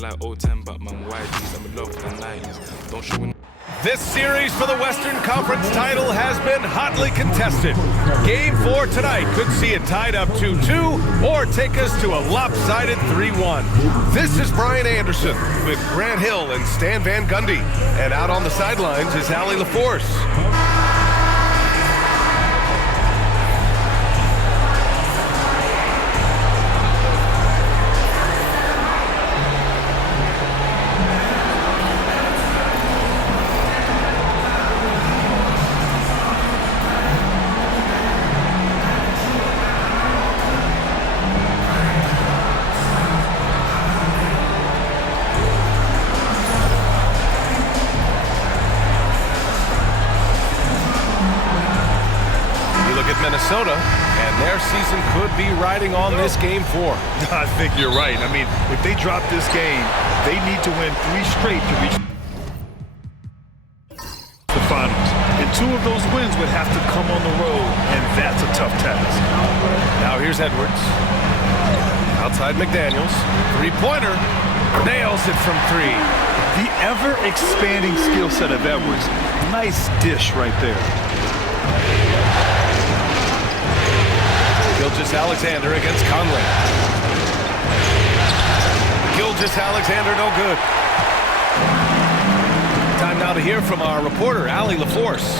like 010, but man, YGs, I'm in love with the 90s. Don't show me. This series for the Western Conference title has been hotly contested. Game 4 tonight could see it tied up 2-2 or take us to a lopsided 3-1. This is Brian Anderson with Grant Hill and Stan Van Gundy. And out on the sidelines is Allie LaForce. Minnesota, and their season could be riding on this Game 4. I think you're right. I mean, if they drop this game, they need to win 3 straight to reach the finals. And 2 of those wins would have to come on the road, and that's a tough task. Now here's Edwards. Outside McDaniels. Three-pointer. Nails it from 3. The ever-expanding skill set of Edwards. Nice dish right there. Gilgeous-Alexander against Conley. Gilgeous-Alexander, no good. Time now to hear from our reporter, Allie LaForce.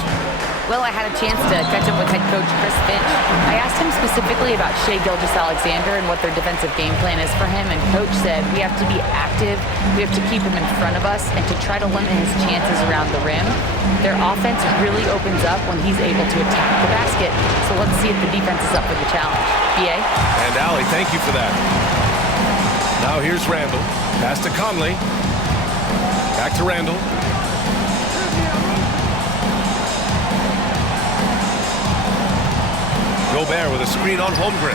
Well, I had a chance to catch up with head coach Chris Finch. I asked him specifically about Shai Gilgeous-Alexander and what their defensive game plan is for him, and coach said we have to be active, we have to keep him in front of us, and to try to limit his chances around the rim. Their offense really opens up when he's able to attack the basket, so let's see if the defense is up for the challenge. BA? And Allie, thank you for that. Now here's Randall. Pass to Conley. Back to Randall. Gobert with a screen on Holmgren.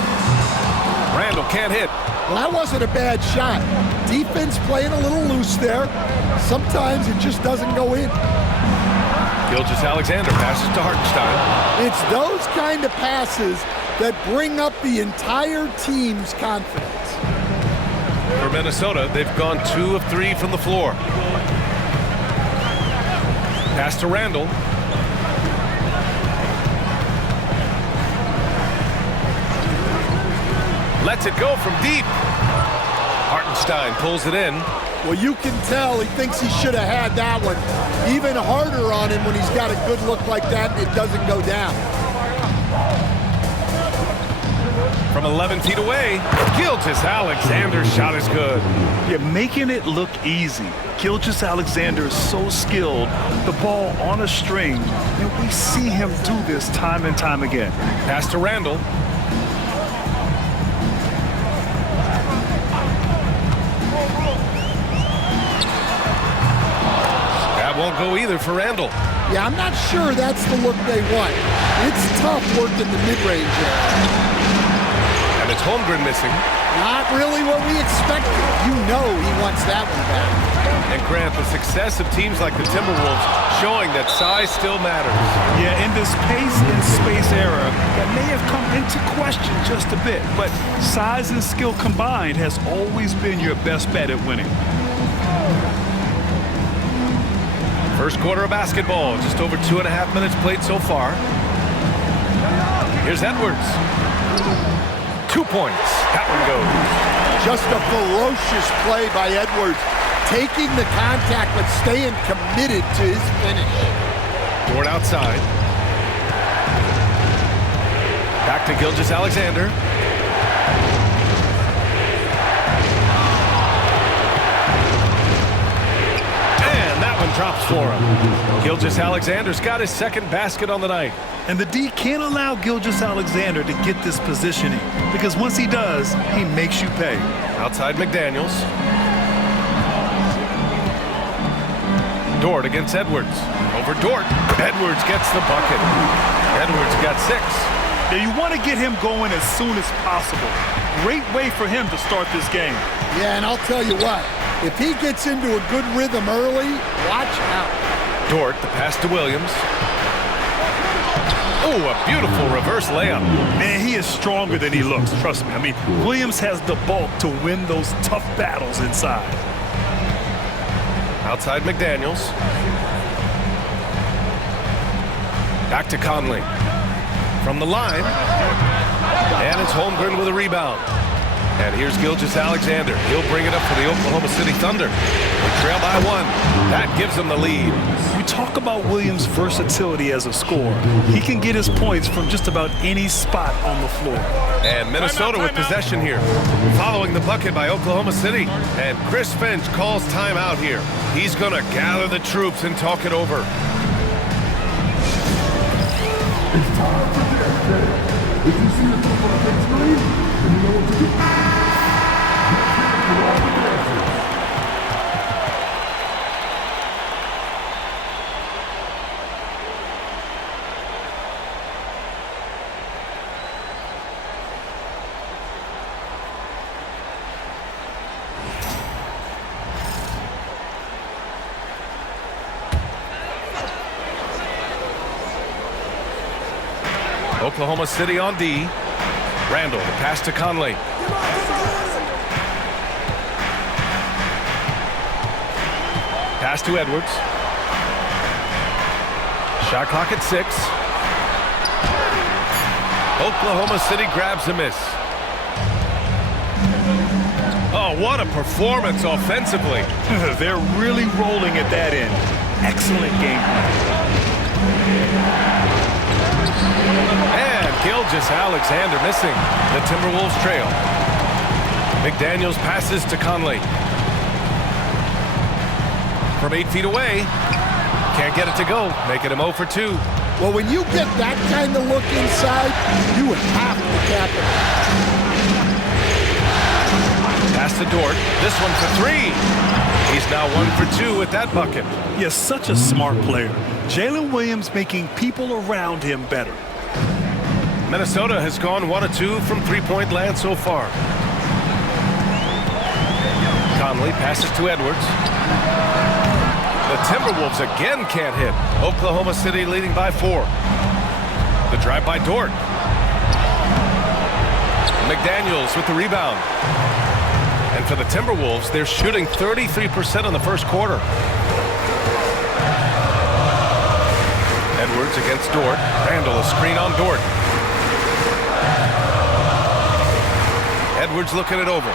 Randall can't hit. Well, that wasn't a bad shot. Defense playing a little loose there. Sometimes it just doesn't go in. Gilgeous-Alexander passes to Hartenstein. It's those kind of passes that bring up the entire team's confidence. For Minnesota, they've gone 2 of 3 from the floor. Pass to Randall. Lets it go from deep. Hartenstein pulls it in. Well, you can tell he thinks he should have had that one. Even harder on him when he's got a good look like that and it doesn't go down. From 11 feet away, Gilgeous-Alexander's shot is good. You're making it look easy. Gilgeous-Alexander is so skilled, the ball on a string, and we see him do this time and time again. Pass to Randall. Won't go either for Randall. Yeah, I'm not sure that's the look they want. It's tough working the mid-range area. And it's Holmgren missing. Not really what we expected. You know he wants that one back. And Grant, the success of teams like the Timberwolves showing that size still matters. Yeah, in this pace and space era, that may have come into question just a bit, but size and skill combined has always been your best bet at winning. First quarter of basketball, just over 2.5 minutes played so far. Here's Edwards. 2 points. That one goes. Just a ferocious play by Edwards. Taking the contact, but staying committed to his finish. Dort outside. Back to Gilgeous-Alexander. Drops for him. Gilgeous-Alexander's got his second basket on the night. And the D can't allow Gilgeous-Alexander to get this positioning, because once he does, he makes you pay. Outside McDaniels. Dort against Edwards. Over Dort. Edwards gets the bucket. Edwards got 6. Now you want to get him going as soon as possible. Great way for him to start this game. Yeah, and I'll tell you what. If he gets into a good rhythm early, watch out. Dort, the pass to Williams. Oh, a beautiful reverse layup. Man, he is stronger than he looks, trust me. I mean, Williams has the bulk to win those tough battles inside. Outside McDaniels. Back to Conley. From the line. And it's Holmgren with a rebound. And here's Gilgeous-Alexander. He'll bring it up for the Oklahoma City Thunder. They trail by 1. That gives them the lead. We talk about Williams' versatility as a scorer. He can get his points from just about any spot on the floor. And Minnesota with possession here. Following the bucket by Oklahoma City. And Chris Finch calls timeout here. He's going to gather the troops and talk it over. It's time for this. If you see the top of the big screen, then you know what to do. Oklahoma City on D. Randall, the pass to Conley. Pass to Edwards. Shot clock at 6. Oklahoma City grabs a miss. Oh, what a performance offensively. They're really rolling at that end. Excellent game plan. And Gilgeous-Alexander missing. The Timberwolves trail. McDaniels passes to Conley. From 8 feet away. Can't get it to go. Making him 0 for 2. Well, when you get that kind of look inside, you have to cap it. Pass to Dort. This one for 3. He's now 1 for 2 with that bucket. Yes, such a smart player. Jalen Williams making people around him better. Minnesota has gone 1 of 2 from three-point land so far. Conley passes to Edwards. The Timberwolves again can't hit. Oklahoma City leading by 4. The drive by Dort. McDaniels with the rebound. And for the Timberwolves, they're shooting 33% in the first quarter. Edwards against Dort. Randall, a screen on Dort. Edwards looking it over.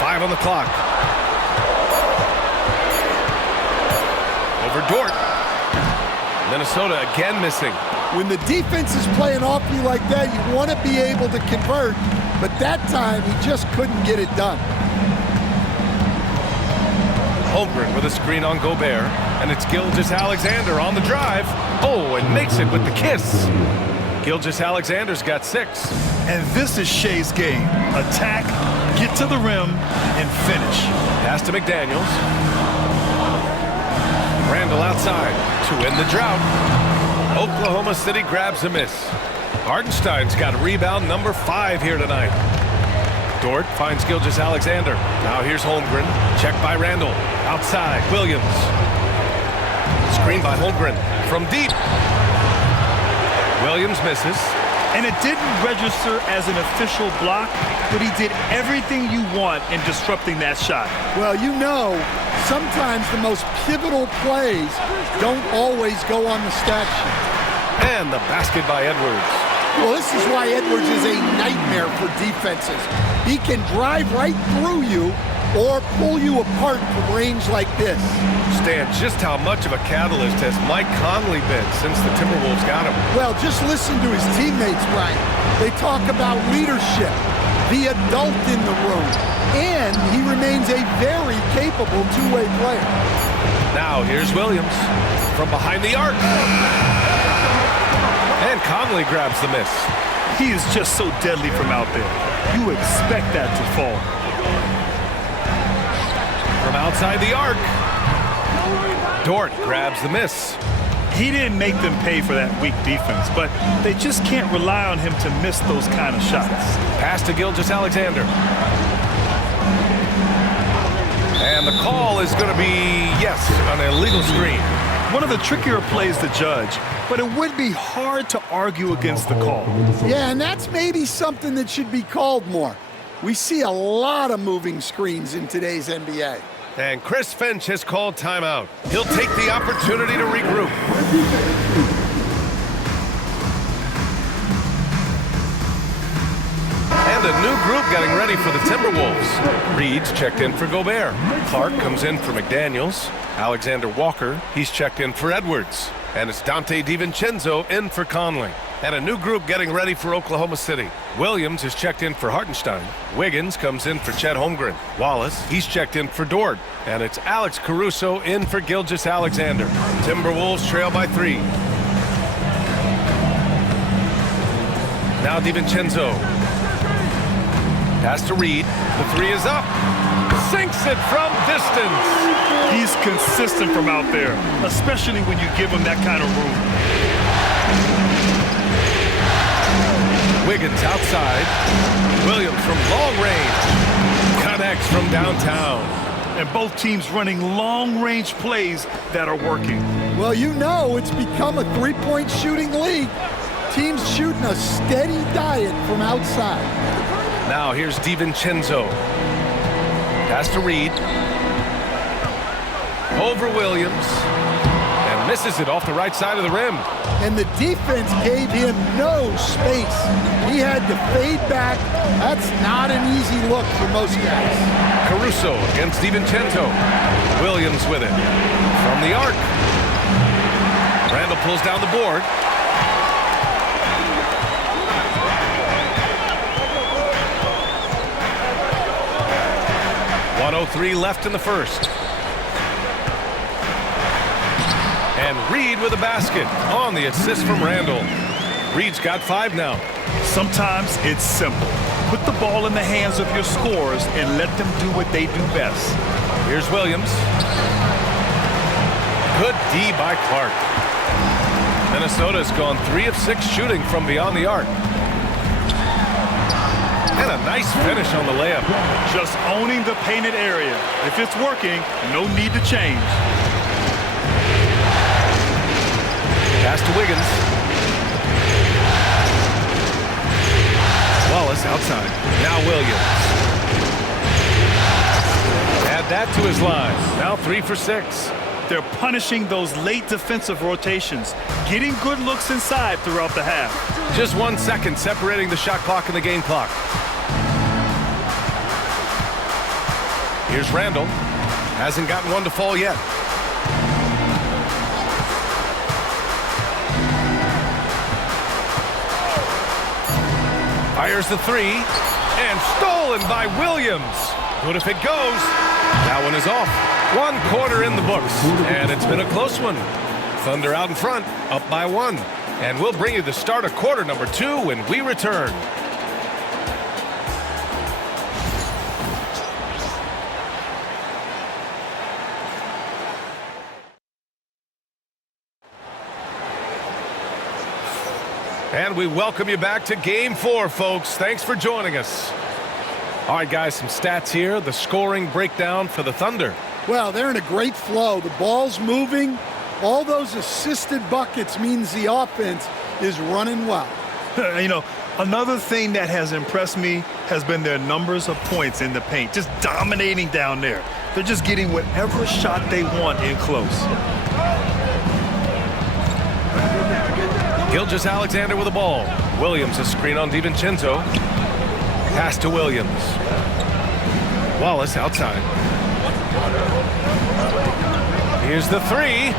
5 on the clock. Over Dort. Minnesota again missing. When the defense is playing off you like that, you want to be able to convert, but that time he just couldn't get it done. Holmgren with a screen on Gobert, and it's Gilgeous-Alexander on the drive. Oh, and makes it with the kiss. Gilgeous-Alexander's got 6. And this is Shea's game. Attack, get to the rim, and finish. Pass to McDaniels. Randall outside to end the drought. Oklahoma City grabs a miss. Hartenstein's got rebound number 5 here tonight. Dort finds Gilgeous-Alexander. Now here's Holmgren. Checked by Randall. Outside, Williams. Screen by Holmgren. From deep. Williams misses. And it didn't register as an official block, but he did everything you want in disrupting that shot. Well, you know, sometimes the most pivotal plays don't always go on the stat sheet. And the basket by Edwards. Well, this is why Edwards is a nightmare for defenses. He can drive right through you or pull you apart from range like this. Stan, just how much of a catalyst has Mike Conley been since the Timberwolves got him? Well, just listen to his teammates, Brian. They talk about leadership, the adult in the room, and he remains a very capable two-way player. Now here's Williams from behind the arc. And Conley grabs the miss. He is just so deadly from out there. You expect that to fall. From outside the arc, Dort grabs the miss. He didn't make them pay for that weak defense, but they just can't rely on him to miss those kind of shots. Pass to Gilgeous-Alexander. And the call is going to be, yes, an illegal screen. One of the trickier plays to judge, but it would be hard to argue against the call. Yeah, and that's maybe something that should be called more. We see a lot of moving screens in today's NBA. And Chris Finch has called timeout. He'll take the opportunity to regroup. And a new group getting ready for the Timberwolves. Reed's checked in for Gobert. Clark comes in for McDaniels. Alexander Walker, he's checked in for Edwards. And it's Dante DiVincenzo in for Conley. And a new group getting ready for Oklahoma City. Williams is checked in for Hartenstein. Wiggins comes in for Chet Holmgren. Wallace, he's checked in for Dort. And it's Alex Caruso in for Gilgeous-Alexander. Timberwolves trail by 3. Now DiVincenzo. Pass to Reed. The 3 is up. Sinks it from distance. He's consistent from out there, especially when you give him that kind of room. Wiggins outside. Williams from long range. Connects from downtown. And both teams running long-range plays that are working. Well, you know it's become a three-point shooting league. Teams shooting a steady diet from outside. Now here's DiVincenzo. Pass to Reed. Over Williams. And misses it off the right side of the rim. And the defense gave him no space. He had to fade back. That's not an easy look for most guys. Caruso against DiVincenzo. Williams with it. From the arc. Randall pulls down the board. .103 left in the first. And Reed with a basket on the assist from Randall. Reed's got 5 now. Sometimes it's simple. Put the ball in the hands of your scorers and let them do what they do best. Here's Williams. Good D by Clark. Minnesota's gone 3 of 6 shooting from beyond the arc. And a nice finish on the layup. Just owning the painted area. If it's working, no need to change. Pass to Wiggins. Wallace outside. Now Williams. Add that to his line. Now 3 for 6. They're punishing those late defensive rotations, getting good looks inside throughout the half. Just 1 second separating the shot clock and the game clock. Here's Randall. Hasn't gotten one to fall yet. Fires the 3. And stolen by Williams. Good if it goes. That one is off. 1 quarter in the books. And it's been a close one. Thunder out in front, up by 1. And we'll bring you the start of quarter number 2 when we return. And we welcome you back to Game 4, folks. Thanks for joining us. All right, guys, some stats here. The scoring breakdown for the Thunder. Well, they're in a great flow. The ball's moving. All those assisted buckets means the offense is running well. You know, another thing that has impressed me has been their numbers of points in the paint, just dominating down there. They're just getting whatever shot they want in close. Gilgeous-Alexander with the ball. Williams a screen on DiVincenzo. Pass to Williams. Wallace outside. Here's the 3.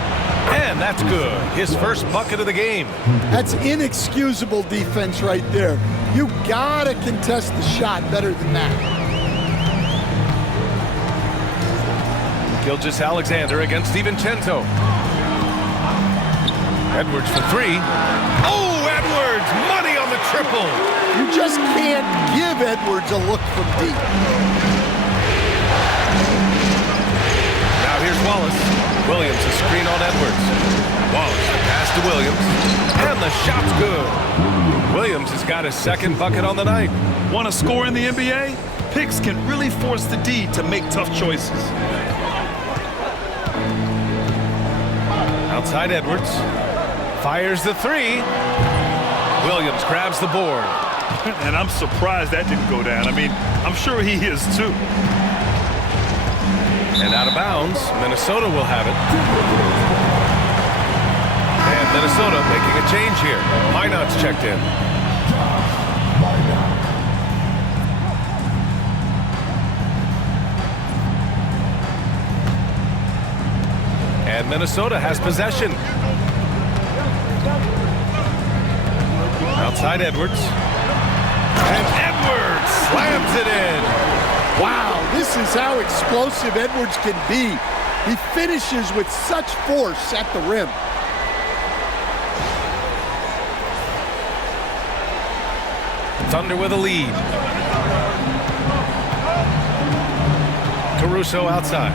And that's good. His first bucket of the game. That's inexcusable defense right there. You gotta contest the shot better than that. Gilgeous-Alexander against DiVincenzo. Edwards for 3. Oh, Edwards! Money on the triple! You just can't give Edwards a look from deep. Now here's Wallace. Williams a screen on Edwards. Wallace the pass to Williams. And the shot's good. Williams has got his second bucket on the night. Want to score in the NBA? Picks can really force the D to make tough choices. Outside Edwards. Fires the 3. Williams grabs the board. And I'm surprised that didn't go down. I mean, I'm sure he is too. And out of bounds, Minnesota will have it. And Minnesota making a change here. Minot's checked in. And Minnesota has possession. Outside Edwards. And Edwards slams it in. Wow, this is how explosive Edwards can be. He finishes with such force at the rim. Thunder with a lead. Caruso outside.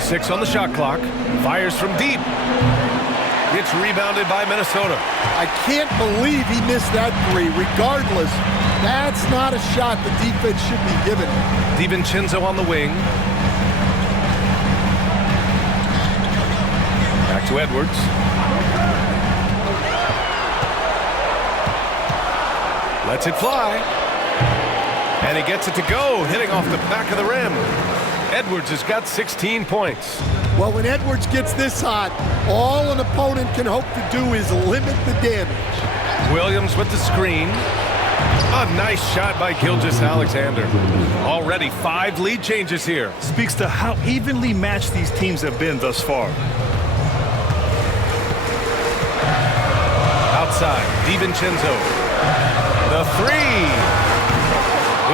Six on the shot clock. Fires from deep. Gets rebounded by Minnesota. I can't believe he missed that three. Regardless, that's not a shot the defense should be given. DiVincenzo on the wing. Back to Edwards. Lets it fly. And he gets it to go, hitting off the back of the rim. Edwards has got 16 points. Well, when Edwards gets this hot, all an opponent can hope to do is limit the damage. Williams with the screen. A nice shot by Gilgeous-Alexander. Already 5 lead changes here. Speaks to how evenly matched these teams have been thus far. Outside, DiVincenzo. The three.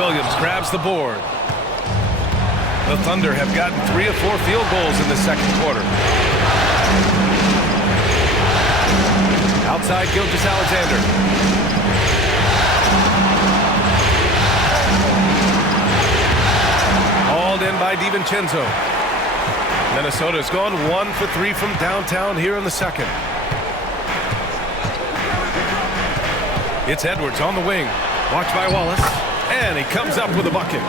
Williams grabs the board. The Thunder have gotten 3 of 4 field goals in the second quarter. Outside, Gilgeous-Alexander. Hauled in by DiVincenzo. Minnesota's gone 1 for 3 from downtown here in the second. It's Edwards on the wing. Watched by Wallace. And he comes up with a bucket.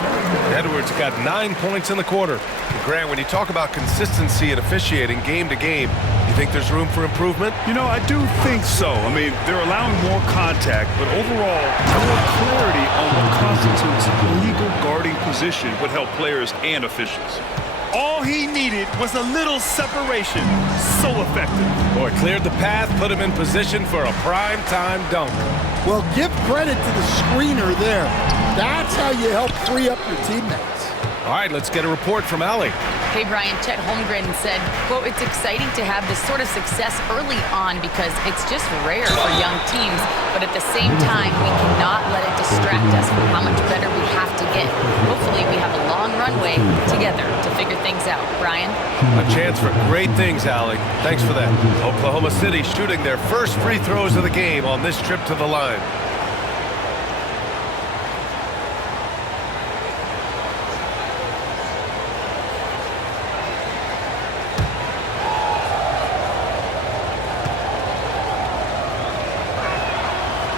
Edwards got 9 points in the quarter. Grant, when you talk about consistency and officiating game to game, you think there's room for improvement? You know, I do think so. I mean, they're allowing more contact, but overall, more clarity on what constitutes a legal guarding position would help players and officials. All he needed was a little separation. So effective. Boy, cleared the path, put him in position for a prime-time dunk. Well, give credit to the screener there. That's how you help free up your teammates. All right, let's get a report from Allie. Hey, Brian, Chet Holmgren said, quote, "It's exciting to have this sort of success early on because it's just rare for young teams, but at the same time, we cannot let it distract us from how much better we have to get. Hopefully, we have a long runway together to figure things out." Brian? A chance for great things, Allie. Thanks for that. Oklahoma City shooting their first free throws of the game on this trip to the line.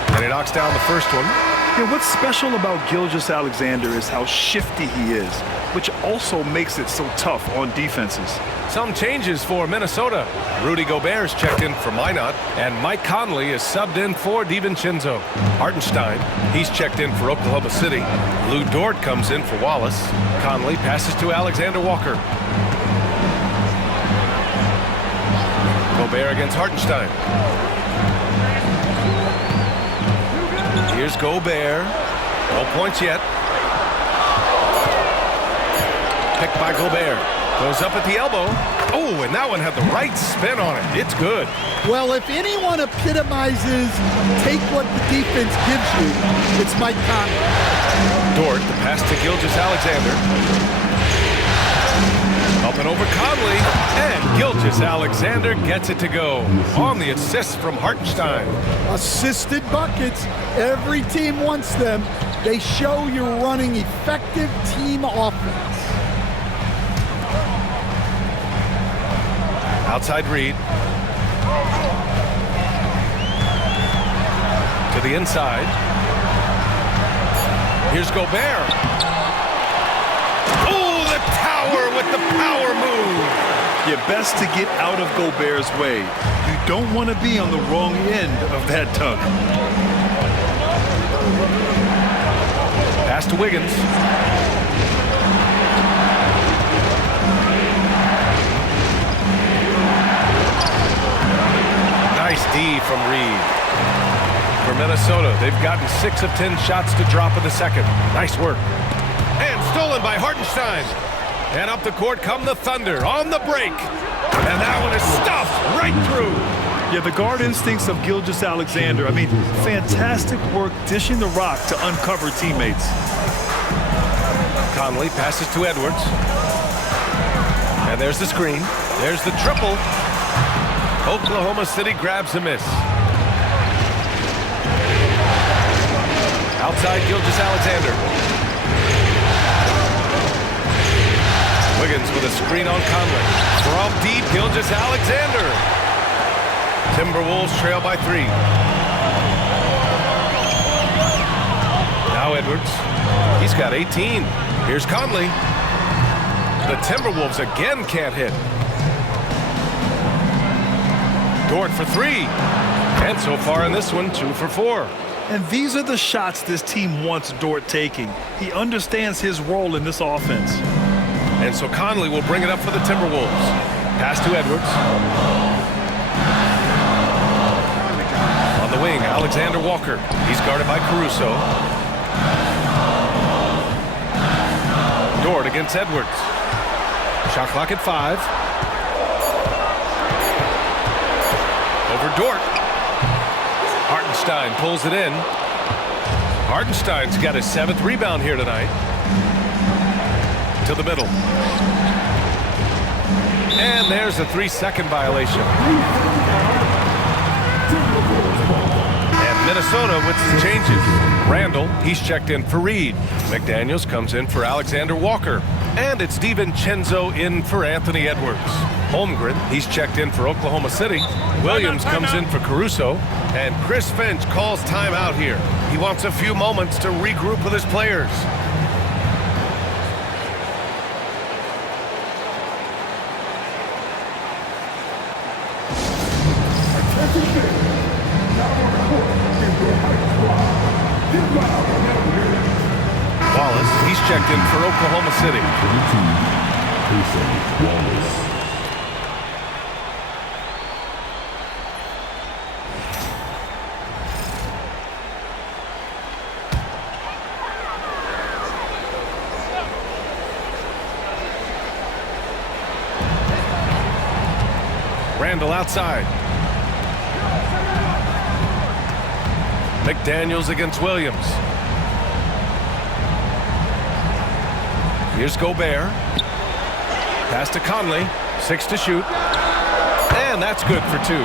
And he knocks down the first one. Yeah, what's special about Gilgeous-Alexander is how shifty he is, which also makes it so tough on defenses. Some changes for Minnesota. Rudy Gobert's checked in for Minot, and Mike Conley is subbed in for DiVincenzo. Hartenstein, he's checked in for Oklahoma City. Lou Dort comes in for Wallace. Conley passes to Alexander Walker. Gobert against Hartenstein. Here's Gobert. No points yet. Picked by Gobert. Goes up at the elbow. Oh, and that one had the right spin on it. It's good. Well, if anyone epitomizes take what the defense gives you, it's Mike Conley. Dort, the pass to Gilgeous-Alexander. Up and over Conley. And Gilgeous-Alexander gets it to go. On the assist from Hartenstein. Assisted buckets. Every team wants them. They show you're running effective team offense. Outside Reed. To the inside. Here's Gobert. Oh, the tower with the power move. Yeah, best to get out of Gobert's way. You don't want to be on the wrong end of that tug. Pass to Wiggins. Nice D from Reed. For Minnesota, they've gotten 6 of 10 shots to drop in the second. Nice work. And stolen by Hartenstein. And up the court come the Thunder on the break. And that one is stuffed right through. Yeah, the guard instincts of Gilgeous-Alexander. I mean, fantastic work dishing the rock to uncover teammates. Conley passes to Edwards. And there's the screen. There's the triple. Oklahoma City grabs a miss. Outside Gilgeous-Alexander. Wiggins with a screen on Conley. From deep, Gilgeous-Alexander. Timberwolves trail by 3. Now Edwards. He's got 18. Here's Conley. The Timberwolves again can't hit. Dort for 3. And so far in this one, 2 for 4. And these are the shots this team wants Dort taking. He understands his role in this offense. And so Conley will bring it up for the Timberwolves. Pass to Edwards. On the wing, Alexander Walker. He's guarded by Caruso. Dort against Edwards. Shot clock at 5. Over Dort. Hartenstein pulls it in. Hartenstein's got his 7th rebound here tonight. To the middle. And there's a 3-second violation. And Minnesota with some changes. Randall, he's checked in for Reed. McDaniels comes in for Alexander Walker. And it's DiVincenzo in for Anthony Edwards. Holmgren, he's checked in for Oklahoma City. Williams comes in for Caruso. And Chris Finch calls timeout here. He wants a few moments to regroup with his players. Wallace, he's checked in for Oklahoma City. Wallace. Randall outside. McDaniels against Williams. Here's Gobert. Pass to Conley. 6 to shoot. And that's good for 2.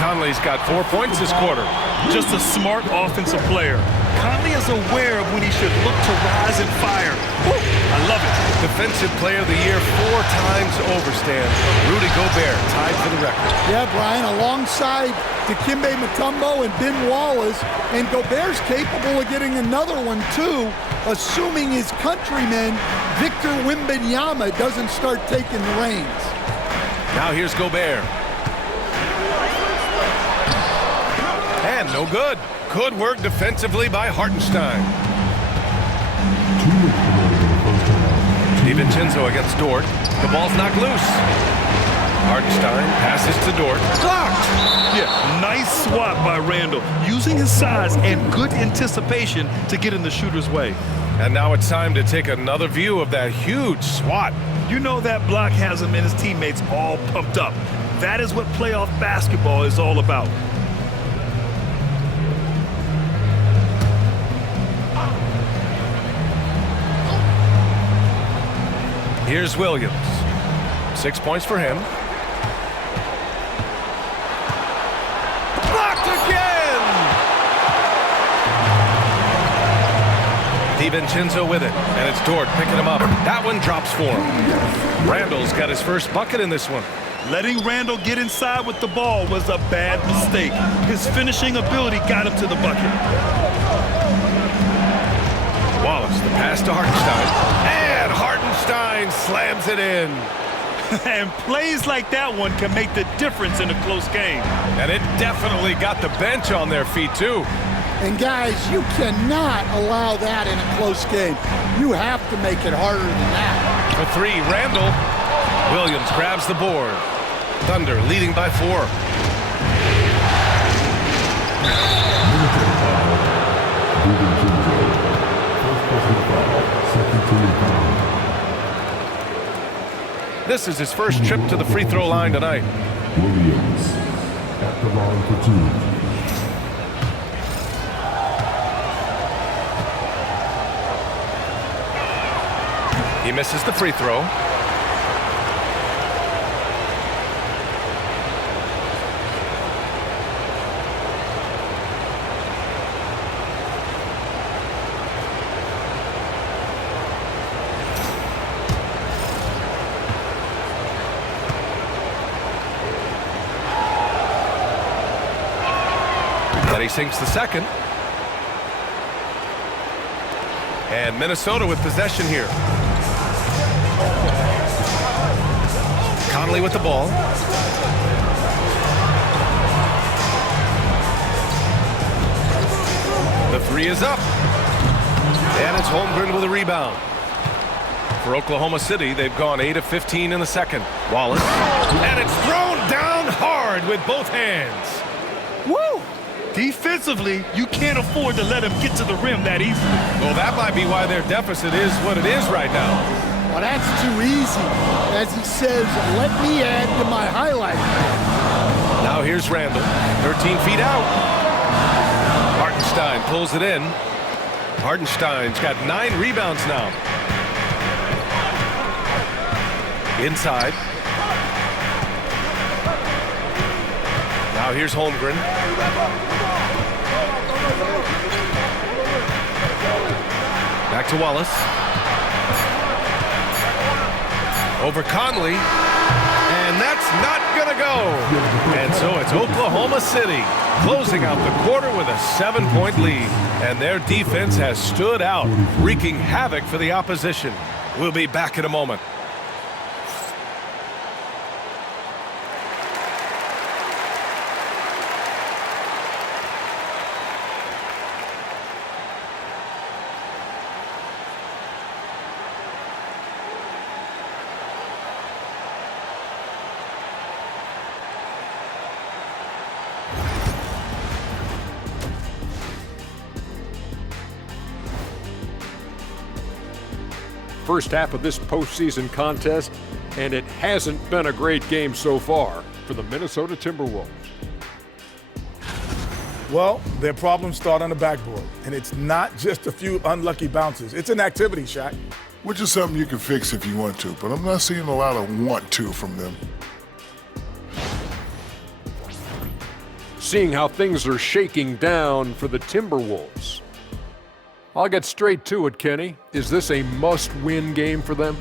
Conley's got 4 points this quarter. Just a smart offensive player. Conley is aware of when he should look to rise and fire. Woo, I love it. Defensive Player of the Year 4 times over, Stan. Rudy Gobert tied for the record. Yeah, Brian, alongside Dikembe Mutombo and Ben Wallace, and Gobert's capable of getting another one too, assuming his countryman Victor Wembanyama doesn't start taking the reins. Now here's Gobert. And no good. Good work defensively by Hartenstein. DiVincenzo against Dort. The ball's knocked loose. Hartenstein passes to Dort. Blocked! Yeah, nice swat by Randall, using his size and good anticipation to get in the shooter's way. And now it's time to take another view of that huge swat. You know that block has him and his teammates all pumped up. That is what playoff basketball is all about. Here's Williams. 6 points for him. Blocked again! DiVincenzo with it, and it's Dort picking him up. That one drops for him. Randall's got his first bucket in this one. Letting Randall get inside with the ball was a bad mistake. His finishing ability got him to the bucket. Wallace, the pass to Hartenstein. And Hartenstein slams it in. And plays like that one can make the difference in a close game. And it definitely got the bench on their feet, too. And guys, you cannot allow that in a close game. You have to make it harder than that. For three, Randall. Williams grabs the board. Thunder leading by 4. This is his first trip to the free throw line tonight. Williams at the line for 2. He misses the free throw. Then he sinks the second. And Minnesota with possession here. Conley with the ball. The three is up. And it's Holmgren with a rebound. For Oklahoma City, they've gone 8 of 15 in the second. Wallace. And it's thrown down hard with both hands. Woo! Defensively, you can't afford to let him get to the rim that easily. Well, that might be why their deficit is what it is right now. Well, that's too easy. As he says, let me add to my highlight. Now here's Randall, 13 feet out. Hartenstein pulls it in. Hartenstein's got 9 rebounds now. Inside. Now here's Holmgren. Back to Wallace. Over Conley. And that's not going to go. And so it's Oklahoma City closing out the quarter with a 7-point lead. And their defense has stood out, wreaking havoc for the opposition. We'll be back in a moment. First half of this postseason contest, and it hasn't been a great game so far for the Minnesota Timberwolves. Well, their problems start on the backboard, and it's not just a few unlucky bounces. It's an activity, Shaq. Which is something you can fix if you want to, but I'm not seeing a lot of want to from them. Seeing how things are shaking down for the Timberwolves. I'll get straight to it, Kenny. Is this a must-win game for them?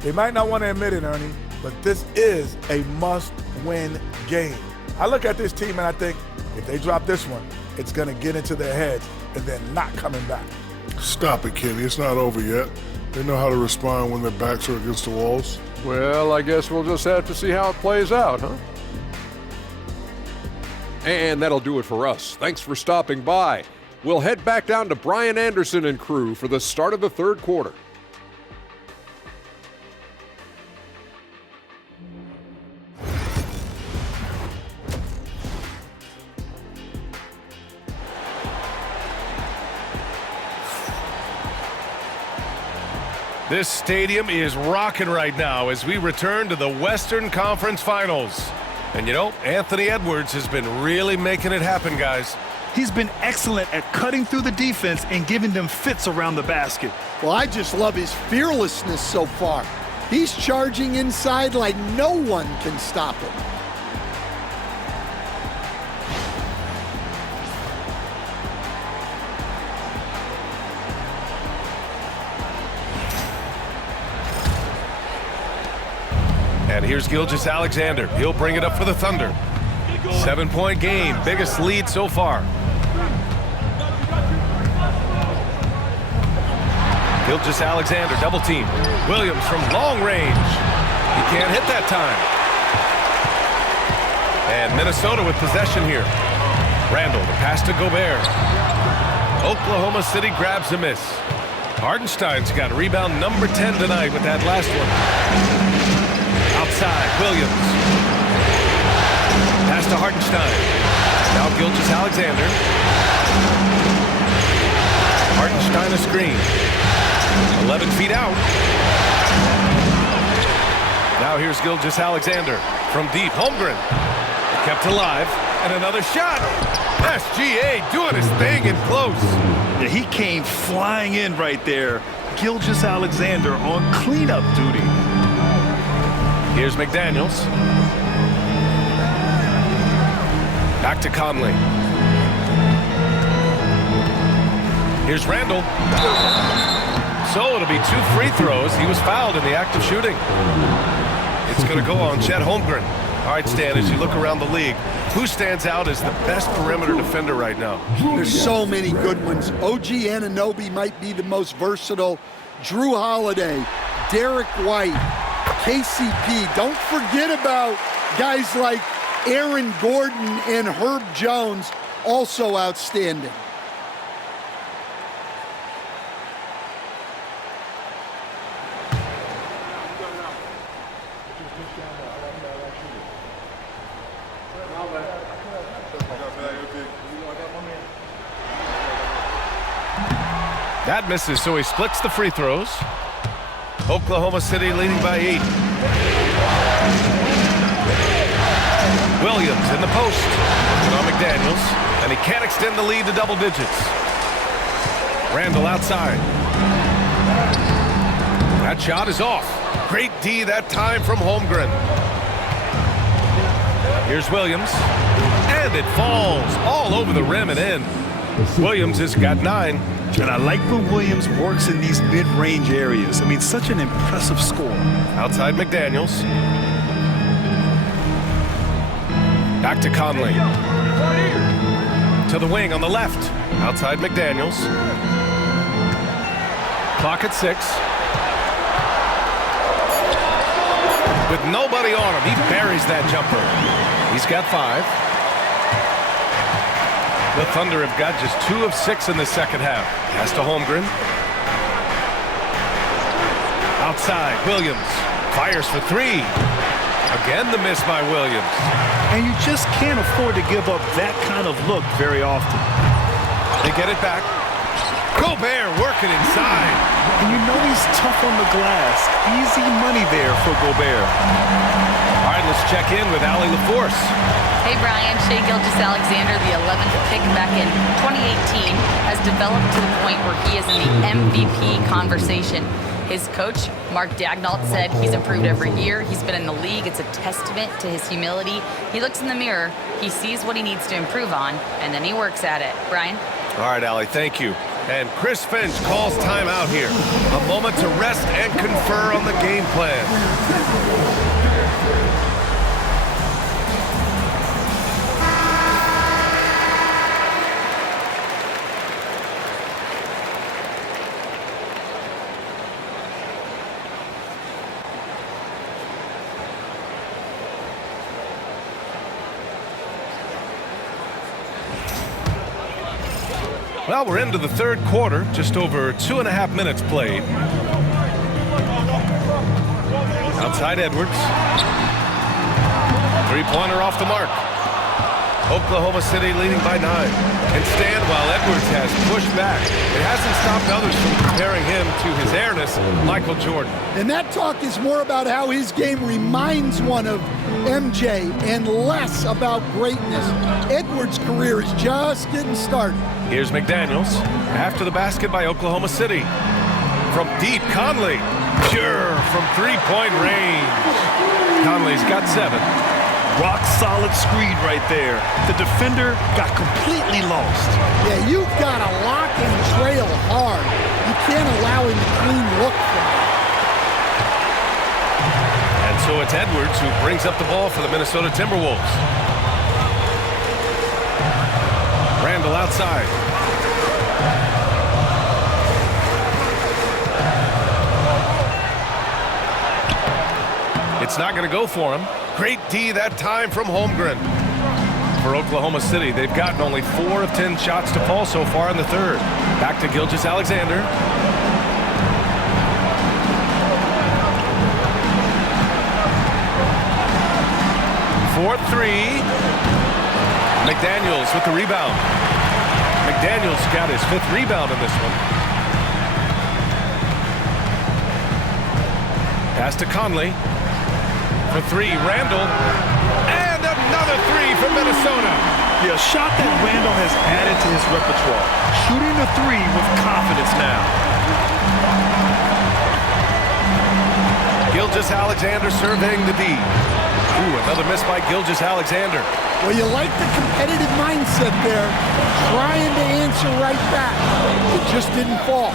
They might not want to admit it, Ernie, but this is a must-win game. I look at this team and I think, if they drop this one, it's going to get into their heads and then not coming back. Stop it, Kenny. It's not over yet. They know how to respond when their backs are against the walls. Well, I guess we'll just have to see how it plays out, huh? And that'll do it for us. Thanks for stopping by. We'll head back down to Brian Anderson and crew for the start of the third quarter. This stadium is rocking right now as we return to the Western Conference Finals. And you know, Anthony Edwards has been really making it happen, guys. He's been excellent at cutting through the defense and giving them fits around the basket. Well, I just love his fearlessness so far. He's charging inside like no one can stop him. And here's Gilgeous-Alexander. He'll bring it up for the Thunder. 7-point game, biggest lead so far. Gilgeous-Alexander double team. Williams from long range. He can't hit that time. And Minnesota with possession here. Randall, the pass to Gobert. Oklahoma City grabs a miss. Hardenstein's got rebound number 10 tonight with that last one. Outside, Williams. Pass to Hardenstein. Now Gilgeous-Alexander. Hardenstein a screen. 11 feet out. Now here's Gilgeous-Alexander from deep. Holmgren kept alive. And another shot. SGA doing his thing in close. Yeah, he came flying in right there. Gilgeous-Alexander on cleanup duty. Here's McDaniels. Back to Conley. Here's Randall. So it'll be 2 free throws. He was fouled in the act of shooting. It's going to go on Chet Holmgren. All right, Stan, as you look around the league, who stands out as the best perimeter defender right now? There's so many good ones. OG Anunoby might be the most versatile. Drew Holiday, Derek White, KCP. Don't forget about guys like Aaron Gordon and Herb Jones, also outstanding. That misses, so he splits the free throws. Oklahoma City leading by 8. Williams in the post. Working on McDaniels, and he can't extend the lead to double digits. Randall outside. That shot is off. Great D that time from Holmgren. Here's Williams, and it falls all over the rim and in. Williams has got 9. And I like when Williams works in these mid-range areas. I mean, such an impressive score. Outside McDaniels. Back to Conley. To the wing on the left. Outside McDaniels. Clock at 6. With nobody on him, he buries that jumper. He's got 5. The Thunder have got just 2 of 6 in the second half. Pass to Holmgren. Outside, Williams. Fires for 3. Again, the miss by Williams. And you just can't afford to give up that kind of look very often. They get it back. Gobert working inside. And you know he's tough on the glass. Easy money there for Gobert. All right, let's check in with Allie LaForce. Hey, Brian, Shai Gilgeous-Alexander, the 11th pick back in 2018, has developed to the point where he is in the MVP conversation. His coach, Mark Daigneault, said he's improved every year. He's been in the league. It's a testament to his humility. He looks in the mirror, he sees what he needs to improve on, and then he works at it. Brian? All right, Allie, thank you. And Chris Finch calls timeout here. A moment to rest and confer on the game plan. Well, we're into the third quarter, just over 2.5 minutes played. Outside Edwards. 3-pointer off the mark. Oklahoma City leading by 9. And Stan, while Edwards has pushed back, it hasn't stopped others from comparing him to his airness, Michael Jordan. And that talk is more about how his game reminds one of MJ and less about greatness. Edwards' career is just getting started. Here's McDaniels after the basket by Oklahoma City. From deep, Conley. Pure from 3-point range. Conley's got 7. Rock solid screen right there. The defender got completely lost. Yeah, you've got to lock and trail hard. You can't allow him to clean look from it. And so it's Edwards who brings up the ball for the Minnesota Timberwolves. Randall outside. It's It's not going to go for him. Great D that time from Holmgren. For Oklahoma City, they've gotten only 4 of 10 shots to fall so far in the third. Back to Gilgeous-Alexander. For 3. McDaniels with the rebound. McDaniels got his 5th rebound in this one. Pass to Conley. For 3, Randall. And another 3 from Minnesota. Yeah, a shot that Randall has added to his repertoire. Shooting the 3 with confidence now. Gilgeous-Alexander surveying the D. Ooh, another miss by Gilgeous-Alexander. Well, you like the competitive mindset there, trying to answer right back. It just didn't fall.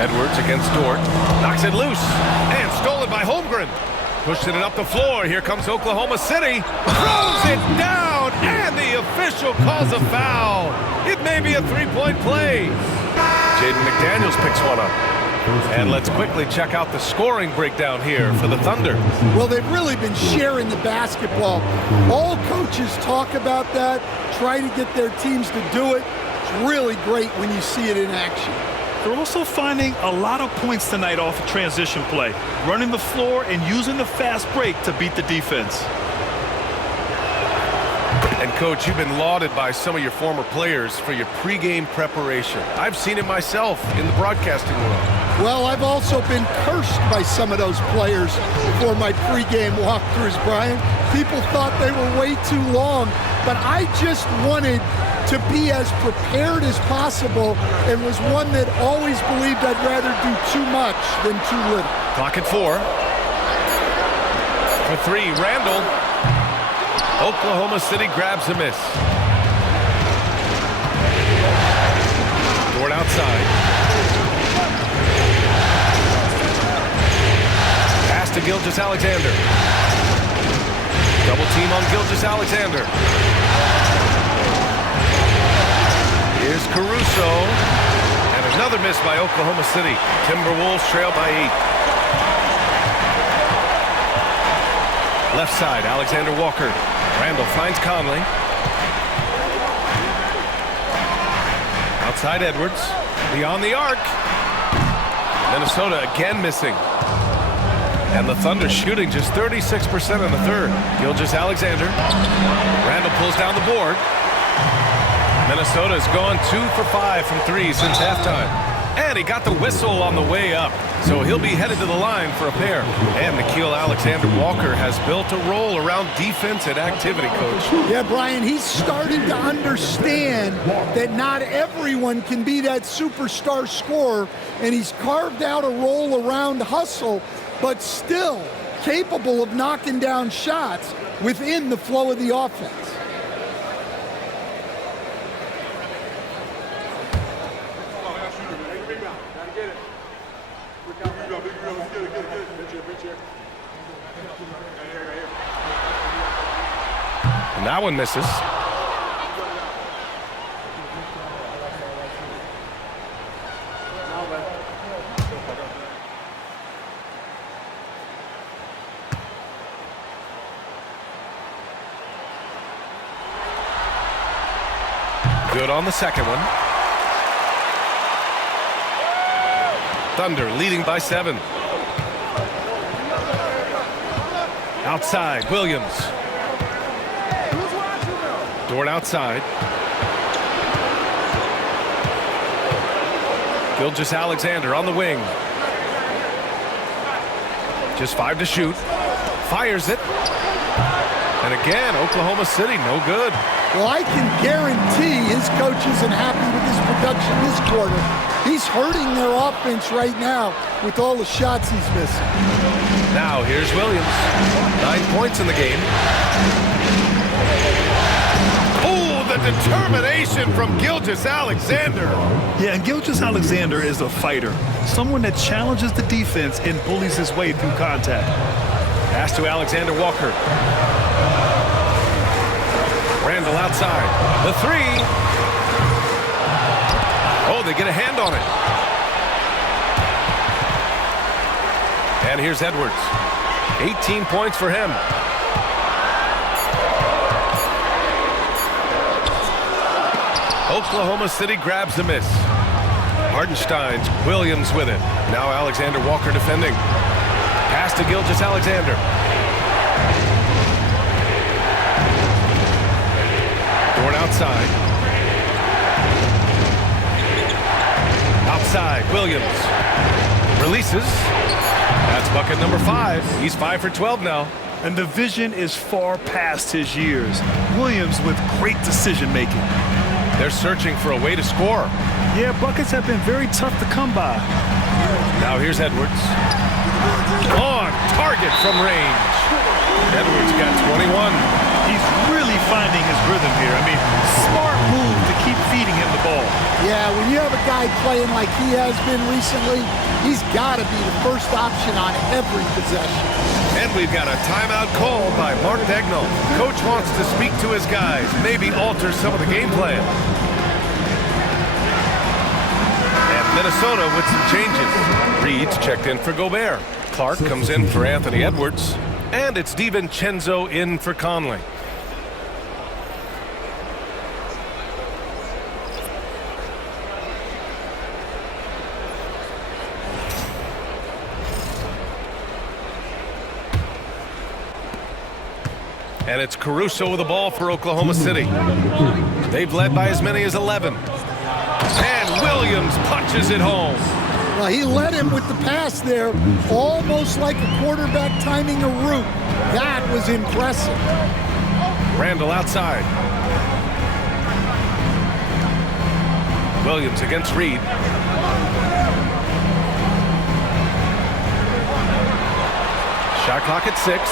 Edwards against Dort. Knocks it loose. And stolen by Holmgren. Pushing it up the floor. Here comes Oklahoma City. Throws it down. And the official calls a foul. It may be a 3-point play. Jaden McDaniels picks one up. And let's quickly check out the scoring breakdown here for the Thunder. Well, they've really been sharing the basketball. All coaches talk about that, try to get their teams to do it. It's really great when you see it in action. They're also finding a lot of points tonight off of transition play, running the floor and using the fast break to beat the defense. And, Coach, you've been lauded by some of your former players for your pregame preparation. I've seen it myself in the broadcasting world. Well, I've also been cursed by some of those players for my pregame walkthroughs, Brian. People thought they were way too long, but I just wanted to be as prepared as possible and was one that always believed I'd rather do too much than too little. Clock at 4. For 3, Randall. Oklahoma City grabs a miss. Dort outside. Pass to Gilgeous-Alexander. Double team on Gilgeous-Alexander. Here's Caruso. And another miss by Oklahoma City. Timberwolves trail by 8. Left side, Alexander Walker. Randall finds Conley. Outside Edwards. Beyond the arc. Minnesota again missing. And the Thunder shooting just 36% in the third. Gilgeous-Alexander. Randall pulls down the board. Minnesota's gone 2 for 5 from 3 since halftime. And he got the whistle on the way up. So he'll be headed to the line for a pair. And Nickeil Alexander-Walker has built a role around defense and activity, Coach. Yeah, Brian, he's starting to understand that not everyone can be that superstar scorer, and he's carved out a role around hustle, but still capable of knocking down shots within the flow of the offense. And that one misses. Good on the second one. Thunder leading by 7. Outside, Williams. Dort outside. Gilgeous-Alexander on the wing. Just 5 to shoot. Fires it. And again, Oklahoma City, no good. Well, I can guarantee his coach isn't happy with his production this quarter. He's hurting their offense right now with all the shots he's missing. Now, here's Williams. 9 points in the game. Oh, the determination from Gilgeous-Alexander. Yeah, and Gilgeous-Alexander is a fighter. Someone that challenges the defense and bullies his way through contact. Pass to Alexander Walker. Randall outside. The 3. Oh, they get a hand on it. And here's Edwards. 18 points for him. Oklahoma City grabs the miss. Hartenstein, Williams with it. Now Alexander Walker defending. Pass to Gilgeous-Alexander. Dorn outside. Outside, Williams. Releases. That's bucket number 5. He's 5 for 12 now. And the vision is far past his years. Williams with great decision-making. They're searching for a way to score. Yeah, buckets have been very tough to come by. Now here's Edwards. On target from range. Edwards got 21. He's really finding his rhythm here. I mean, smart move to keep feeding him the ball. Yeah, when you have a guy playing like he has been recently, he's got to be the first option on every possession. And we've got a timeout called by Mark Daigneault. Coach wants to speak to his guys, maybe alter some of the game plan. And Minnesota with some changes. Reed's checked in for Gobert. Clark comes in for Anthony Edwards. And it's DiVincenzo in for Conley. And it's Caruso with the ball for Oklahoma City. They've led by as many as 11. And Williams punches it home. Well, he led him with the pass there, almost like a quarterback timing a route. That was impressive. Randall outside. Williams against Reed. Shot clock at 6.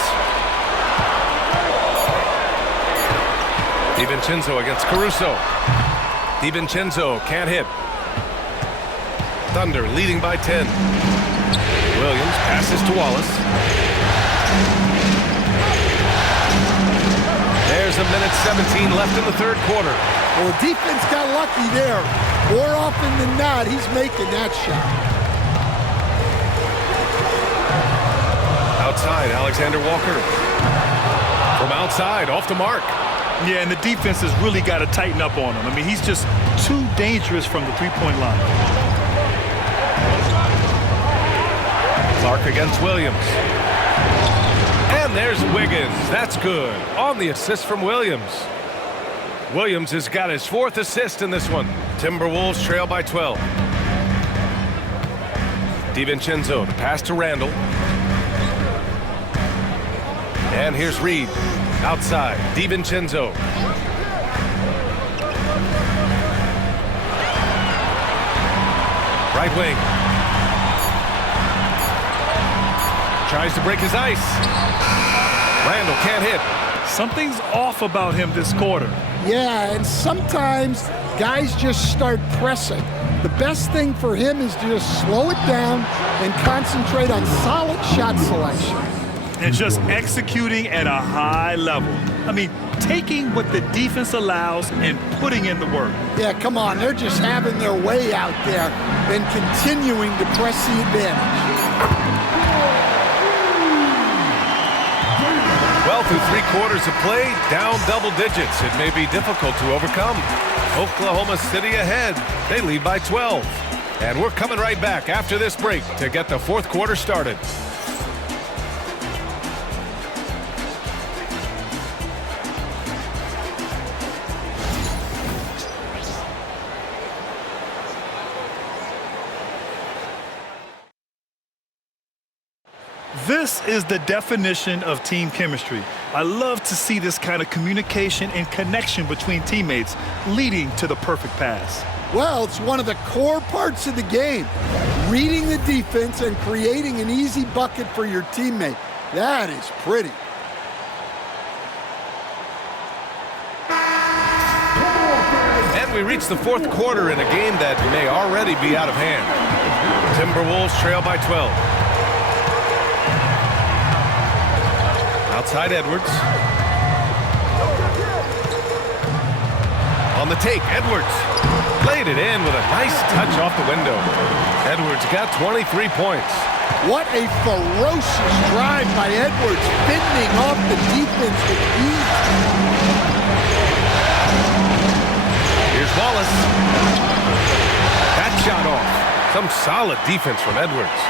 DiVincenzo against Caruso. DiVincenzo can't hit. Thunder leading by 10. Williams passes to Wallace. There's a minute 17 left in the third quarter. Well, the defense got lucky there. More often than not, he's making that shot. Outside, Alexander Walker. From outside, off the mark. Yeah, and the defense has really got to tighten up on him. I mean, he's just too dangerous from the three-point line. Clark against Williams. And there's Wiggins. That's good. On the assist from Williams. Williams has got his 4th assist in this one. Timberwolves trail by 12. DiVincenzo to pass to Randall. And here's Reed. Outside, DiVincenzo. Right wing. Tries to break his ice. Randall can't hit. Something's off about him this quarter. Yeah, and sometimes guys just start pressing. The best thing for him is to just slow it down and concentrate on solid shot selection. And just executing at a high level. I mean, taking what the defense allows and putting in the work. Yeah, come on. They're just having their way out there and continuing to press the advantage. Well, through 3 quarters of play, down double digits. It may be difficult to overcome. Oklahoma City ahead. They lead by 12. And we're coming right back after this break to get the 4th quarter started. This is the definition of team chemistry. I love to see this kind of communication and connection between teammates leading to the perfect pass. Well, it's one of the core parts of the game. Reading the defense and creating an easy bucket for your teammate. That is pretty. And we reach the 4th quarter in a game that may already be out of hand. Timberwolves trail by 12. Outside Edwards. On the take, Edwards. Laid it in with a nice touch off the window. Edwards got 23 points. What a ferocious drive by Edwards, fending off the defense with ease. Here's Wallace. That shot off. Some solid defense from Edwards.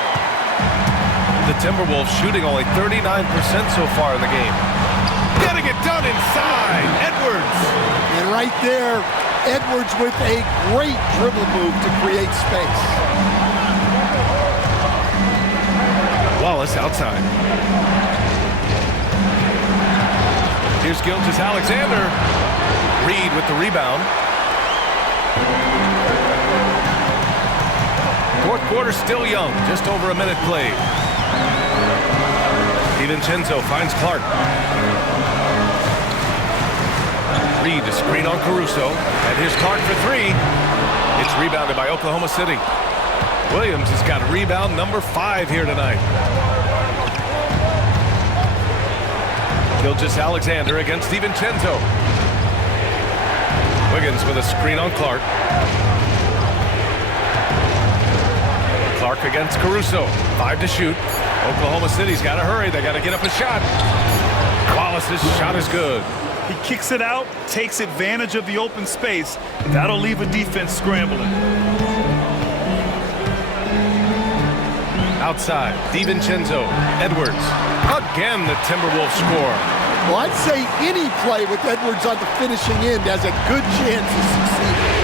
The Timberwolves shooting only 39% so far in the game. Getting it done inside, Edwards. And right there, Edwards with a great dribble move to create space. Wallace outside. Here's Gilgeous-Alexander. Reed with the rebound. Fourth quarter still young, just over a minute played. DiVincenzo finds Clark. Reed to screen on Caruso. And here's Clark for three. It's rebounded by Oklahoma City. Williams has got rebound number 5 here tonight. Gilgeous-Alexander against DiVincenzo. Wiggins with a screen on Clark. Clark against Caruso. 5 to shoot. Oklahoma City's got to hurry. They got to get up a shot. Wallace's shot is good. He kicks it out, takes advantage of the open space. That'll leave a defense scrambling. Outside, DiVincenzo, Edwards. Again, the Timberwolves score. Well, I'd say any play with Edwards on the finishing end has a good chance of succeeding.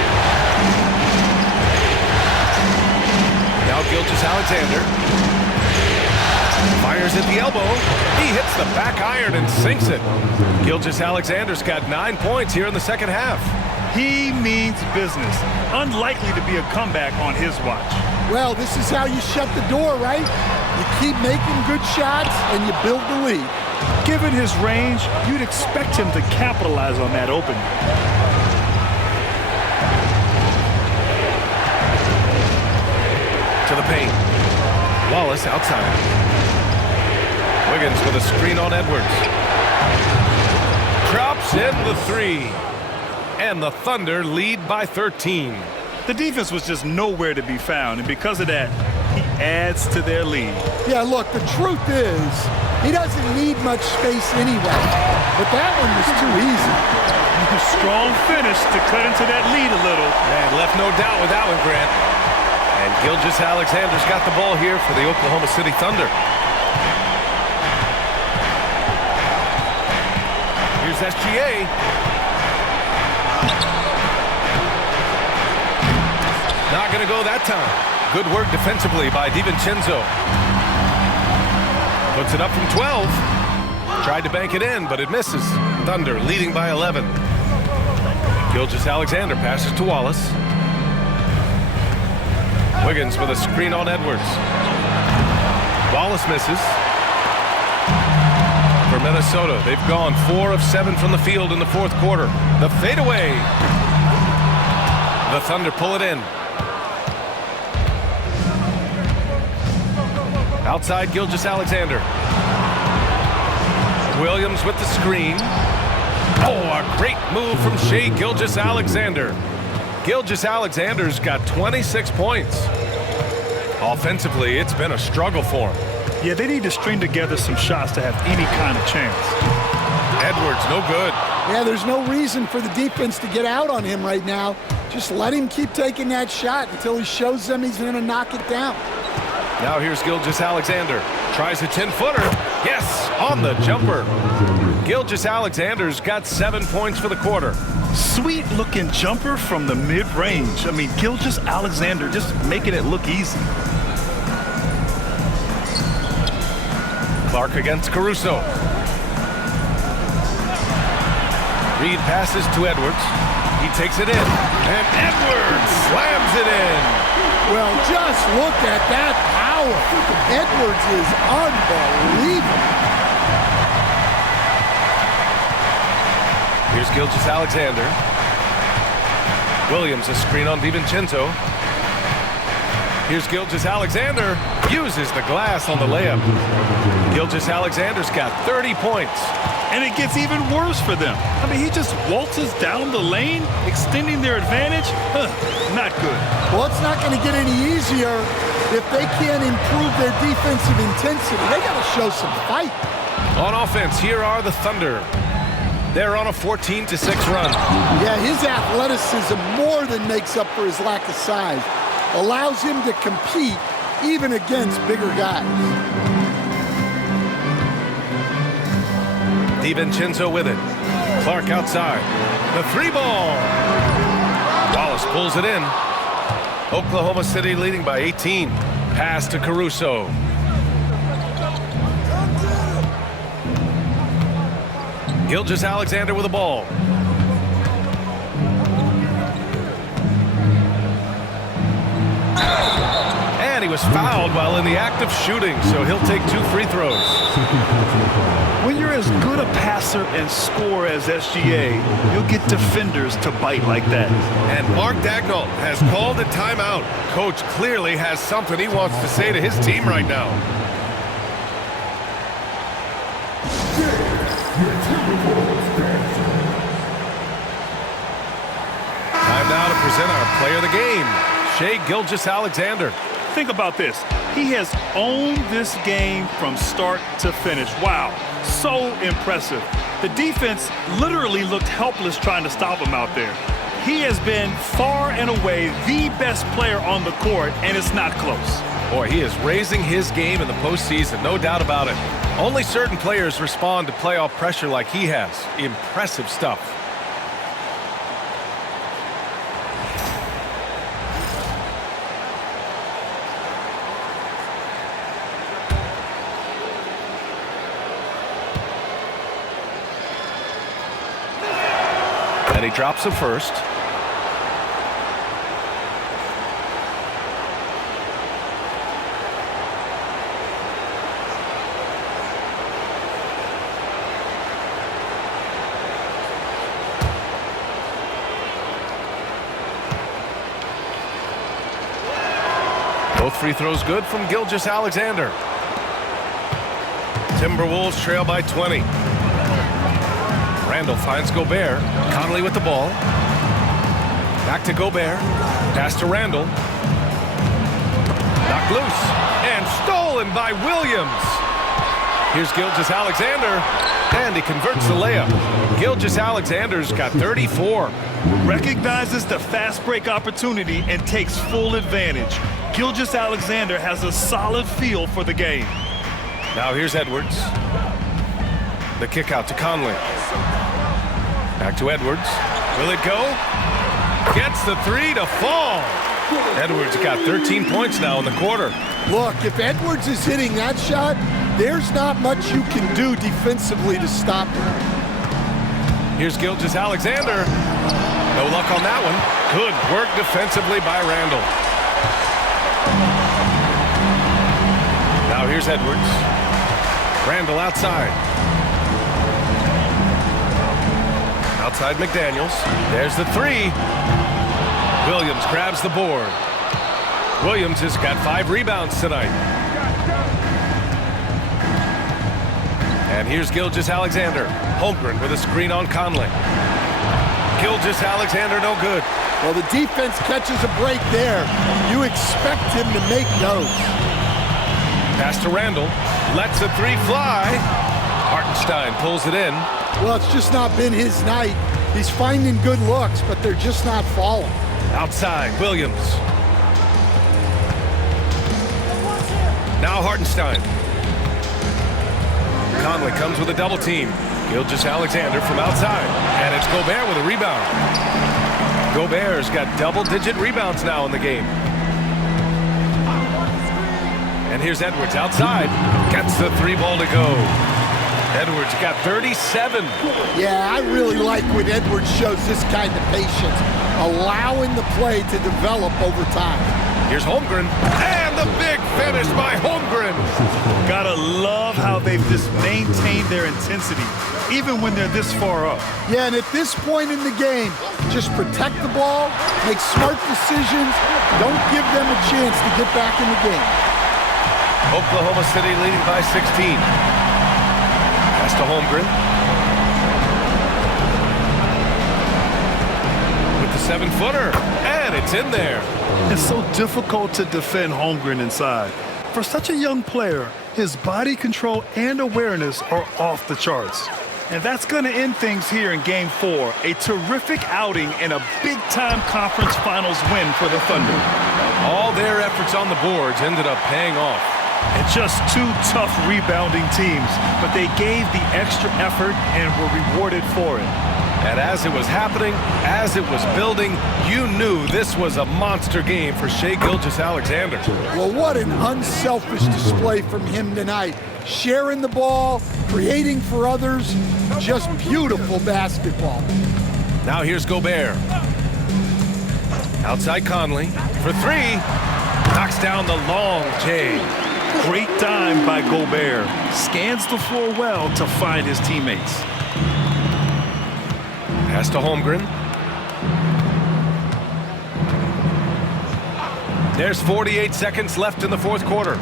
Now Gilgeous-Alexander. Fires at the elbow. He hits the back iron and sinks it. Gilgeous-Alexander's got 9 points here in the second half. He means business. Unlikely to be a comeback on his watch. Well, this is how you shut the door, right? You keep making good shots and you build the lead. Given his range, you'd expect him to capitalize on that opening. To the paint. Wallace outside. Wiggins with a screen on Edwards. Drops in the 3. And the Thunder lead by 13. The defense was just nowhere to be found, and because of that, he adds to their lead. Yeah, look, the truth is, he doesn't need much space anyway. But that one was too easy. Strong finish to cut into that lead a little. And left no doubt with that one, Grant. And Gilgeous-Alexander's got the ball here for the Oklahoma City Thunder. Here's SGA. Not going to go that time. Good work defensively by DiVincenzo. Puts it up from 12. Tried to bank it in, but it misses. Thunder leading by 11. Gilgeous-Alexander passes to Wallace. Wiggins with a screen on Edwards. Wallace misses. For Minnesota, they've gone 4 of 7 from the field in the fourth quarter. The fadeaway. The Thunder pull it in. Outside, Gilgeous-Alexander. Williams with the screen. Oh, a great move from Shai Gilgeous-Alexander. Gilgeous-Alexander's got 26 points. Offensively, it's been a struggle for him. Yeah, they need to string together some shots to have any kind of chance. Edwards, no good. Yeah, there's no reason for the defense to get out on him right now. Just let him keep taking that shot until he shows them he's going to knock it down. Now here's Gilgeous-Alexander. Tries a 10-footer. Yes, on the jumper. Gilgeous-Alexander's got 7 points for the quarter. Sweet-looking jumper from the mid-range. I mean, Gilgeous-Alexander just making it look easy. Clark against Caruso. Reed passes to Edwards. He takes it in. And Edwards slams it in. Well, just look at that power. Edwards is unbelievable. Here's Gilgeous-Alexander. Williams a screen on DiVincenzo. Here's Gilgeous-Alexander. Uses the glass on the layup. Gilgeous-Alexander's got 30 points. And it gets even worse for them. I mean, he just waltzes down the lane, extending their advantage. Not good. Well, it's not going to get any easier if they can't improve their defensive intensity. They got to show some fight. On offense, here are the Thunder. They're on a 14-6 run. Yeah, his athleticism more than makes up for his lack of size. Allows him to compete even against bigger guys. DiVincenzo with it. Clark outside. The three ball. Wallace pulls it in. Oklahoma City leading by 18. Pass to Caruso. Gilgeous-Alexander with the ball. And he was fouled while in the act of shooting, so he'll take 2 free throws. When you're as good a passer and scorer as SGA, you'll get defenders to bite like that. And Mark Daigneault has called a timeout. Coach clearly has something he wants to say to his team right now. Time now to present our player of the game, Shai Gilgeous-Alexander. Think about this. He has owned this game from start to finish. Wow, so impressive. The defense literally looked helpless trying to stop him out there. He has been far and away the best player on the court, and it's not close. Boy, he is raising his game in the postseason, no doubt about it. Only certain players respond to playoff pressure like he has. Impressive stuff. And he drops it first. Both free throws good from Gilgeous-Alexander. Timberwolves trail by 20. Randall finds Gobert. Conley with the ball. Back to Gobert. Pass to Randall. Knocked loose. And stolen by Williams. Here's Gilgeous-Alexander. And he converts the layup. Gilgeous-Alexander's got 34. Recognizes the fast break opportunity and takes full advantage. Gilgeous-Alexander has a solid feel for the game. Now here's Edwards. The kick out to Conley. Back to Edwards. Will it go? Gets the three to fall. Edwards got 13 points now in the quarter. Look, if Edwards is hitting that shot, there's not much you can do defensively to stop him. Here's Gilgeous-Alexander. No luck on that one. Good work defensively by Randall. Now here's Edwards. Randall outside. Outside McDaniels. There's the three. Williams grabs the board. Williams has got 5 rebounds tonight. And here's Gilgeous-Alexander. Holmgren with a screen on Conley. Gilgeous-Alexander no good. Well, the defense catches a break there. You expect him to make those. Pass to Randall. Lets a three fly. Hartenstein pulls it in. Well, it's just not been his night. He's finding good looks, but they're just not falling. Outside, Williams. Now Hartenstein. Conley comes with a double team. Gilgeous-Alexander from outside. And it's Gobert with a rebound. Gobert's got double-digit rebounds now in the game. And here's Edwards outside. Gets the three ball to go. Edwards got 37. Yeah, I really like when Edwards shows this kind of patience, allowing the play to develop over time. Here's Holmgren. And the big finish by Holmgren. Gotta love how they've just maintained their intensity, even when they're this far up. Yeah, and at this point in the game, just protect the ball, make smart decisions, don't give them a chance to get back in the game. Oklahoma City leading by 16. Pass to Holmgren. 7-footer, and it's in there. It's so difficult to defend Holmgren inside. For such a young player, his body control and awareness are off the charts. And that's going to end things here in Game 4. A terrific outing and a big-time conference finals win for the Thunder. All their efforts on the boards ended up paying off. And just two tough rebounding teams, but they gave the extra effort and were rewarded for it. And as it was happening, as it was building, you knew this was a monster game for Shai Gilgeous-Alexander. Well, what an unselfish display from him tonight. Sharing the ball, creating for others, just beautiful basketball. Now here's Gobert. Outside Conley for three. Knocks down the long J. Great dime by Gobert. Scans the floor well to find his teammates. Pass to Holmgren. There's 48 seconds left in the fourth quarter.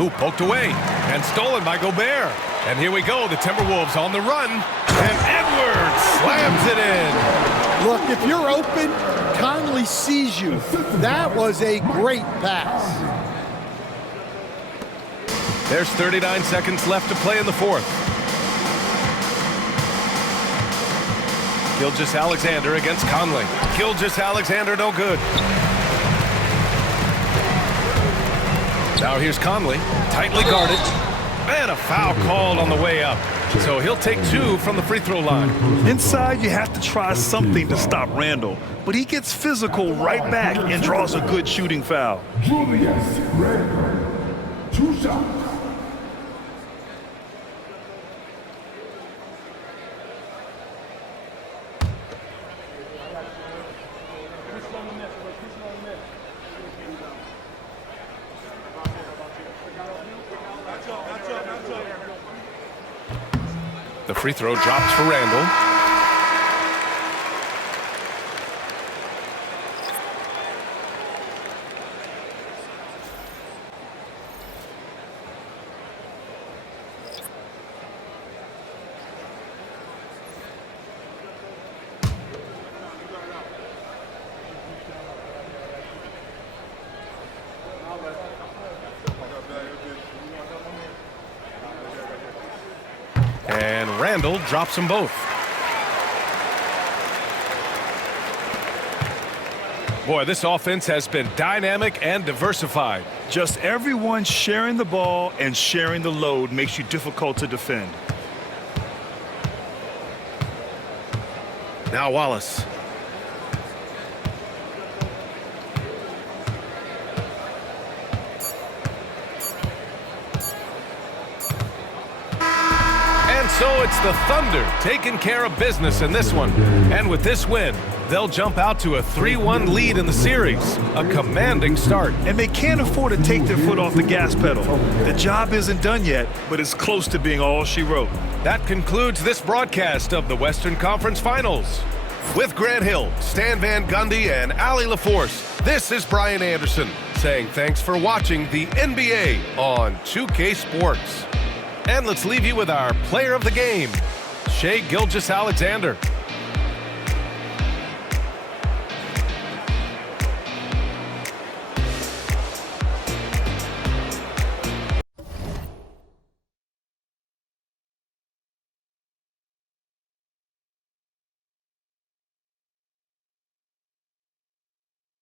Ooh, poked away and stolen by Gobert. And here we go, the Timberwolves on the run. And Edwards slams it in. Look, if you're open, Conley sees you. That was a great pass. There's 39 seconds left to play in the fourth. Gilgeous-Alexander against Conley. Gilgeous-Alexander no good. Now here's Conley, tightly guarded. And a foul called on the way up. So he'll take two from the free throw line. Inside, you have to try something to stop Randall. But he gets physical right back and draws a good shooting foul. Julius Randle. 2 shots. The free throw drops for Randall. And Randall drops them both. Boy, this offense has been dynamic and diversified. Just everyone sharing the ball and sharing the load makes you difficult to defend. Now Wallace. So it's the Thunder taking care of business in this one. And with this win, they'll jump out to a 3-1 lead in the series. A commanding start. And they can't afford to take their foot off the gas pedal. The job isn't done yet, but it's close to being all she wrote. That concludes this broadcast of the Western Conference Finals. With Grant Hill, Stan Van Gundy, and Allie LaForce, this is Brian Anderson saying thanks for watching the NBA on 2K Sports. And let's leave you with our player of the game, Shai Gilgeous-Alexander.